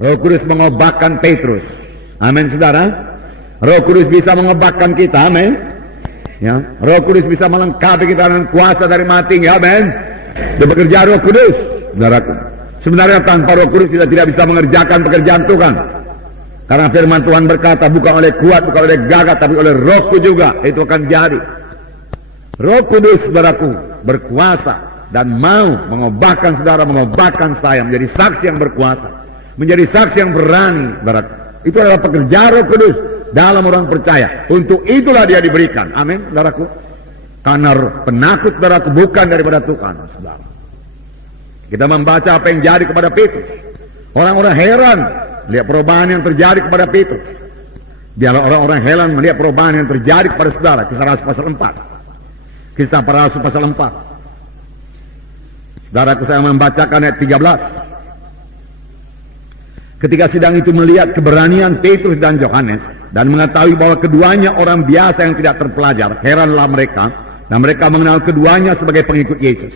Roh Kudus mengobatkan Petrus. Amin, saudara. Roh Kudus bisa mengobatkan kita. Amin. Ya, Roh Kudus bisa melengkapi kita dengan kuasa dari mati. Amin. Dia bekerja Roh Kudus, saudaraku. Sebenarnya tanpa Roh Kudus kita tidak bisa mengerjakan pekerjaan Tuhan. Karena firman Tuhan berkata, bukan oleh kuat, bukan oleh gagah, tapi oleh Rohku juga itu akan jadi. Roh Kudus, saudaraku, berkuasa dan mau mengobatkan saudara, mengobatkan saya menjadi saksi yang berkuasa, menjadi saksi yang berani, saudaraku. Itu adalah pekerjaan Roh Kudus dalam orang percaya. Untuk itulah dia diberikan. Amin, saudaraku. Karena penakut, saudaraku, bukan daripada Tuhan, saudara. Kita membaca apa yang jadi kepada Petrus. Orang-orang heran lihat perubahan yang terjadi kepada Petrus. Biarlah orang-orang heran melihat perubahan yang terjadi kepada saudara. Kisah Rasul pasal 4. Kisah para Rasul pasal 4. Saudaraku, saya membacakan ayat 13. Ketika sidang itu melihat keberanian Petrus dan Yohanes dan mengetahui bahwa keduanya orang biasa yang tidak terpelajar, heranlah mereka, dan mereka mengenal keduanya sebagai pengikut Yesus.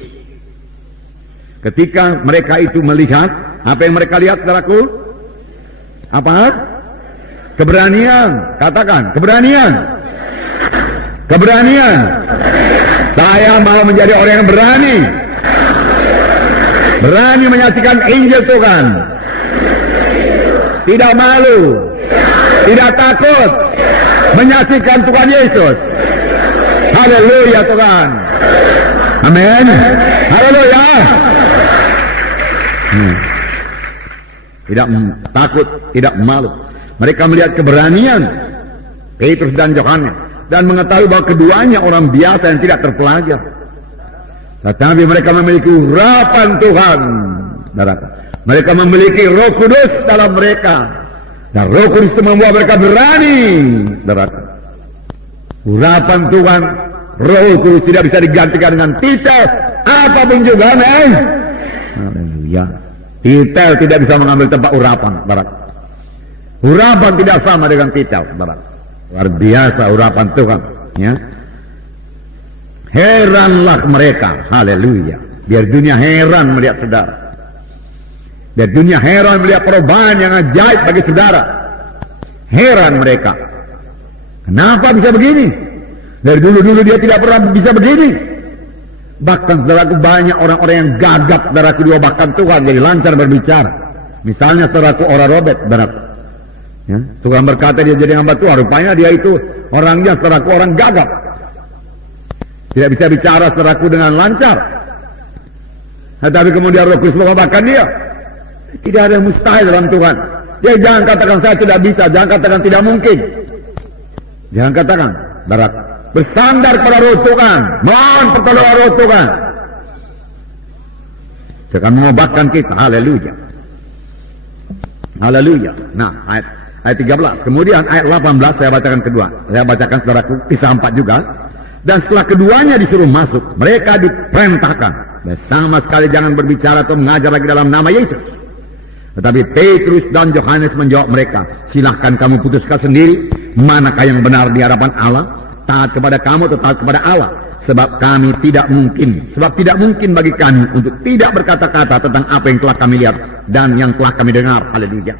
Ketika mereka itu melihat, apa yang mereka lihat, saudaraku? Apa? Keberanian. Katakan, keberanian. Keberanian. Saya mau menjadi orang yang berani. Berani menyaksikan Injil Tuhan. Tidak malu. Tidak takut. Menyaksikan Tuhan Yesus. Haleluya Tuhan. Amin. Haleluya. Tidak takut, tidak malu. Mereka melihat keberanian Petrus dan Yohanes dan mengetahui bahwa keduanya orang biasa yang tidak terpelajar. Tetapi mereka memiliki urapan Tuhan. Mereka memiliki Roh Kudus dalam mereka. Dan Roh Kudus itu membuat mereka berani. Urapan Tuhan, Roh Kudus tidak bisa digantikan dengan titel apapun juga. Amin. Haleluya. Titel tidak bisa mengambil tempat urapan. Urapan tidak sama dengan titel. Luar biasa urapan Tuhan. Ya. Heranlah mereka. Haleluya. Biar dunia heran melihat saudara. Biar dunia heran melihat perubahan yang ajaib bagi saudara. Heran mereka. Kenapa bisa begini? Dari dulu-dulu dia tidak pernah bisa begini. Bahkan saudaraku, banyak orang-orang yang gagap, saudaraku, bahkan Tuhan jadi lancar berbicara. Misalnya saudaraku Ora Robert, saudaraku. Ya, Tuhan berkata dia jadi hamba Tuhan. Rupanya dia itu orangnya, saudaraku, orang gagap. Tidak bisa bicara, saudaraku, dengan lancar. Tetapi kemudian Roh Kudus mengobatkan dia. Tidak ada yang mustahil dalam Tuhan. Dia jangan katakan saya tidak bisa, jangan katakan tidak mungkin. Jangan katakan, saudaraku. Bersandar pada Roh Tuhan, mohon pertolongan Roh Tuhan. Dia akan mengobatkan kita. Haleluya. Haleluya. Nah, ayat 13. Kemudian ayat 18 saya bacakan kedua. Saya bacakan saudaraku kisah 4 juga. Dan setelah keduanya disuruh masuk, mereka diperintahkan dan sama sekali jangan berbicara atau mengajar lagi dalam nama Yesus. Tetapi Petrus dan Yohanes menjawab mereka, silahkan kamu putuskan sendiri manakah yang benar di hadapan Allah. Taat kepada kamu atau taat kepada Allah. Sebab tidak mungkin bagi kami untuk tidak berkata-kata tentang apa yang telah kami lihat dan yang telah kami dengar. Haleluya.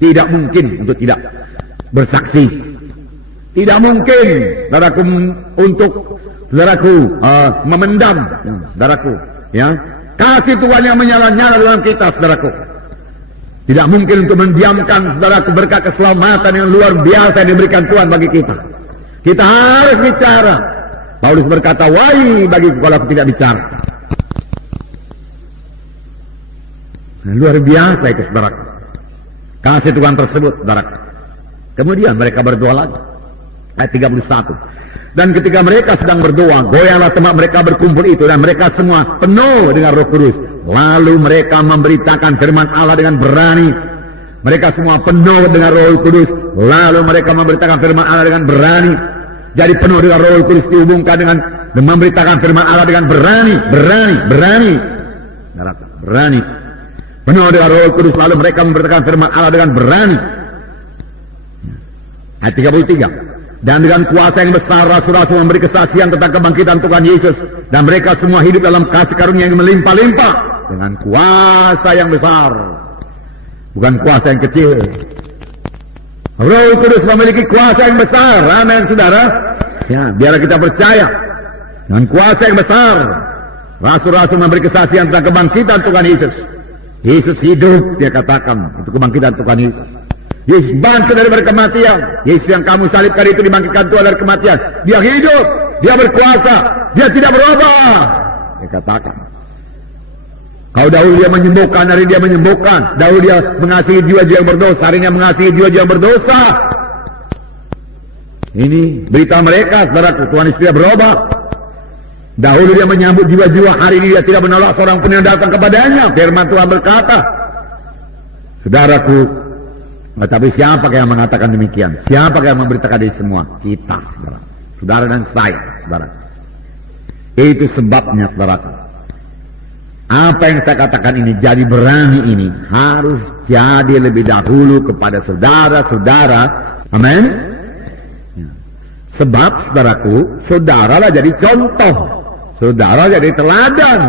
Tidak mungkin untuk tidak bersaksi. Tidak mungkin, saudaraku, untuk saudaraku memendam, saudaraku, ya, kasih Tuhan yang menyala-nyala dalam kita, saudaraku. Tidak mungkin untuk mendiamkan, saudaraku, berkat keselamatan yang luar biasa yang diberikan Tuhan bagi kita. Kita harus bicara. Paulus berkata, wahai bagiku kalau aku tidak bicara. Nah, luar biasa itu, saudaraku. Kasih Tuhan tersebut, saudaraku. Kemudian mereka berdoa lagi. Ayat 31. Dan ketika mereka sedang berdoa, goyahlah tempat mereka berkumpul itu, dan mereka semua penuh dengan Roh Kudus. Lalu mereka memberitakan firman Allah dengan berani. Mereka semua penuh dengan Roh Kudus. Lalu mereka memberitakan firman Allah dengan berani. Jadi penuh dengan Roh Kudus dihubungkan dengan memberitakan firman Allah dengan berani. Penuh dengan Roh Kudus, lalu mereka memberitakan firman Allah dengan berani. Ayat 33. Dan dengan kuasa yang besar rasul-rasul memberi kesaksian tentang kebangkitan Tuhan Yesus, dan mereka semua hidup dalam kasih karunia yang melimpah-limpah dengan kuasa yang besar. bukan kuasa yang kecil. Roh Kudus memiliki kuasa yang besar. Amin, saudara. Ya, biarlah kita percaya dengan kuasa yang besar. Rasul-rasul memberi kesaksian tentang kebangkitan Tuhan Yesus. Yesus hidup, dia katakan, itu kebangkitan Tuhan Yesus. Yesus bangkit dari kematian. Yesus yang kamu salibkan itu dibangkitkan Tuhan dari kematian. Dia hidup, dia berkuasa, dia tidak berubah. Dia katakan. Kalau dahulu dia menyembuhkan, hari dia menyembuhkan. Dahulu dia mengasihi jiwa-jiwa yang berdosa, hari ini mengasihi jiwa-jiwa yang berdosa. Ini berita mereka, saudaraku, Tuhan Yesus tidak berubah. Dahulu dia menyambut jiwa-jiwa, hari ini dia tidak menolak seorang pun yang datang kepadanya. Firman Tuhan berkata, saudaraku, tapi siapa yang mengatakan demikian? Siapa yang memberitakan ini semua? Kita, saudara. Saudara dan saya, saudara. Itu sebabnya, saudaraku. Apa yang saya katakan ini, jadi berani ini, harus jadi lebih dahulu kepada saudara-saudara. Amin. Sebab, saudaraku, saudaralah jadi contoh. Saudara jadi teladan.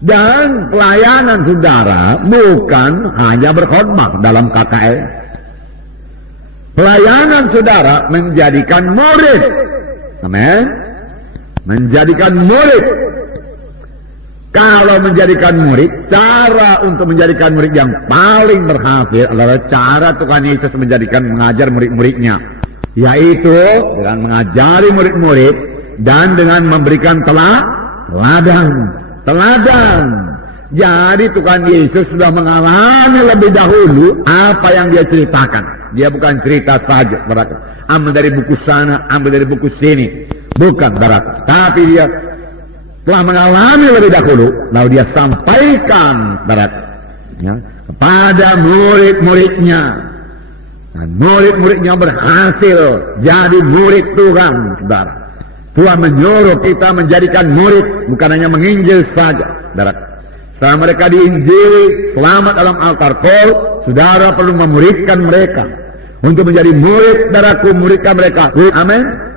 Dan pelayanan saudara bukan hanya berkhidmat dalam KKL. Pelayanan saudara menjadikan murid. Amin. Menjadikan murid. Kalau menjadikan murid, cara untuk menjadikan murid yang paling berhasil adalah cara Tuhan Yesus mengajar murid-muridnya. Yaitu dengan mengajari murid-murid dan dengan memberikan teladan. Jadi Tuhan Yesus sudah mengalami lebih dahulu apa yang dia ceritakan. Dia bukan cerita saja, saudara. Ambil dari buku sana, ambil dari buku sini. Bukan, saudara. Tapi dia telah mengalami lebih dahulu, lalu dia sampaikan, saudara, ya, kepada murid-muridnya. Dan murid-muridnya berhasil jadi murid Tuhan, saudara. Tuhan menyuruh kita menjadikan murid, bukan hanya menginjil saja, saudara. Setelah mereka diinjili, selamat dalam altar Paul, saudara perlu memuridkan mereka. Untuk menjadi murid, saudaraku, muridkan mereka. Amin.